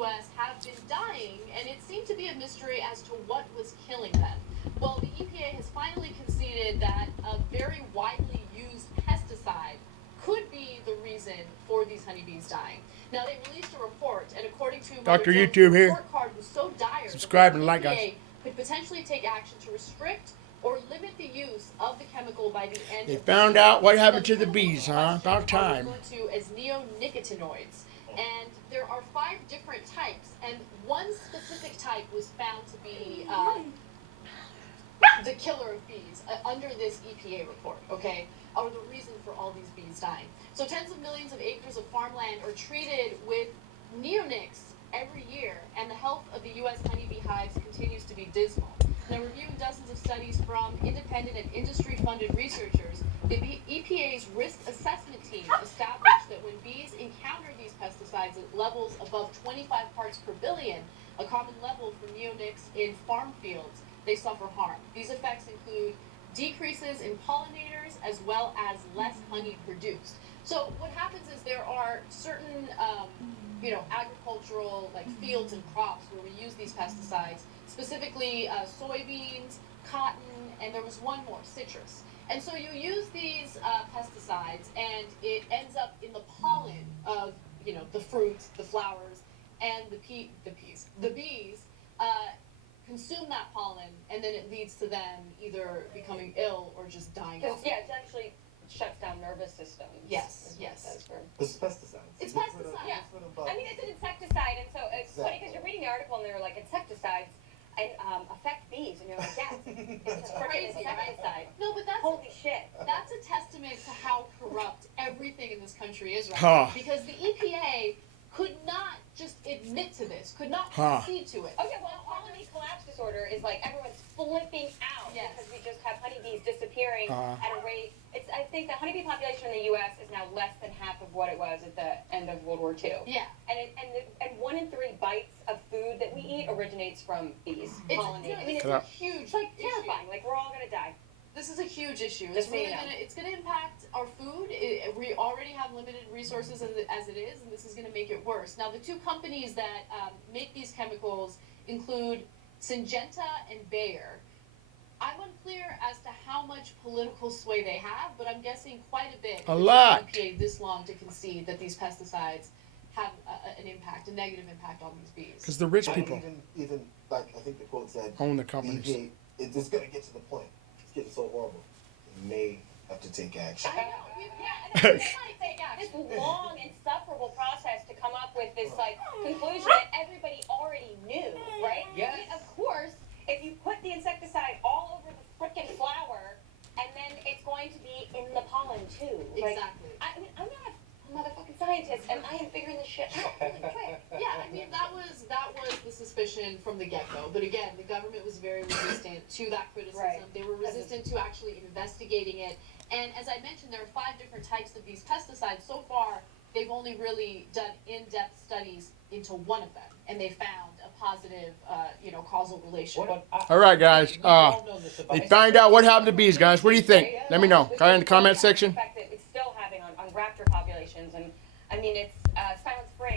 U.S. have been dying, and it seemed to be a mystery as to what was killing them. Well, the EPA has finally conceded that a very widely used pesticide could be the reason for these honeybees dying. Now, they released a report, and according to Dr. Mother Jones, YouTube the here. report card was so dire Subscribe that and the like, EPA guys. could potentially take action to restrict or limit the use of the chemical by the end They of found the year. out what happened Now, to the chemicals bees, in huh? question About are time. referred to as neonicotinoids, and there are 5 different types, and one specific type was found to be the killer of bees under this EPA report, okay, or the reason for all these bees dying. So tens of millions of acres of farmland are treated with neonics every year, and the health of the U.S. honeybee hives continues to be dismal. Now, reviewing dozens of studies from independent and industry-funded researchers, the EPA's risk assessment team established that when bees encounter these pesticides at levels above 25 parts per billion, a common level for neonics in farm fields, they suffer harm. These effects include decreases in pollinators as well as less honey produced. So what happens is there are certain, agricultural fields and crops where we use these pesticides, specifically soybeans, cotton, and there was one more, citrus. And so you use these pesticides, and it ends up in the pollen of the fruits, the flowers, and the bees consume that pollen, and then it leads to them either becoming ill or just dying off. Yeah, it actually shuts down nervous systems. Yes. It's pesticides. It's pesticides. Yeah. I mean, it's an insecticide, and so it's funny because you're reading the article and they were like, insecticides affect bees, and you're like, yes, it's a freaking insecticide. No, but Holy shit. that's a testament to how corrupt everything in this country is right Huh. now. Because the EPA could not just admit to this, could not Huh. concede to it. Okay, well, colony collapse disorder is like everyone's flipping out Yes. because we just have honeybees disappearing at a rate. I think the honeybee population in the U.S. is now less than half of what it was at the end of World War II. Yeah. And 1 in 3 bites of food that we eat originates from bees pollinating. I mean, It's it's a huge, it's like terrifying. Like we're all gonna die. This is a huge issue. Just It's really so you know. it's gonna impact our food. We already have limited resources as it is, and this is gonna make it worse. Now, the 2 companies that make these chemicals include Syngenta and Bayer. I'm unclear as to how much political sway they have, but I'm guessing quite a bit. A lot. It took EPA this long to concede that these pesticides have a negative impact on these bees. Because the rich And people even like I think the quote said, own the companies. EPA, it's going to get to the point. It's getting so horrible. It may have to take action. I know. Yeah, and it's like this long, insufferable process to come up with this conclusion that everybody already knew, right? Yes. I mean, of course, if you put the insecticide all over the frickin' flower, and then it's going to be in the pollen too. Exactly. I mean, I'm not a motherfucking scientist, and I am figuring this shit out really quick. Yeah, I mean that was the suspicion from the get-go. But again, the government was very resistant to that criticism. Right. They were resistant to actually investigating it. And as I mentioned, there are 5 different types of these pesticides. So far, they've only really done in-depth studies into one of them, and they found a positive, causal relation. All right, guys. They find out what happened to bees, guys. What do you think? Let me know. Guys in the comment section. The effect that it's still having on raptor populations, and I mean, it's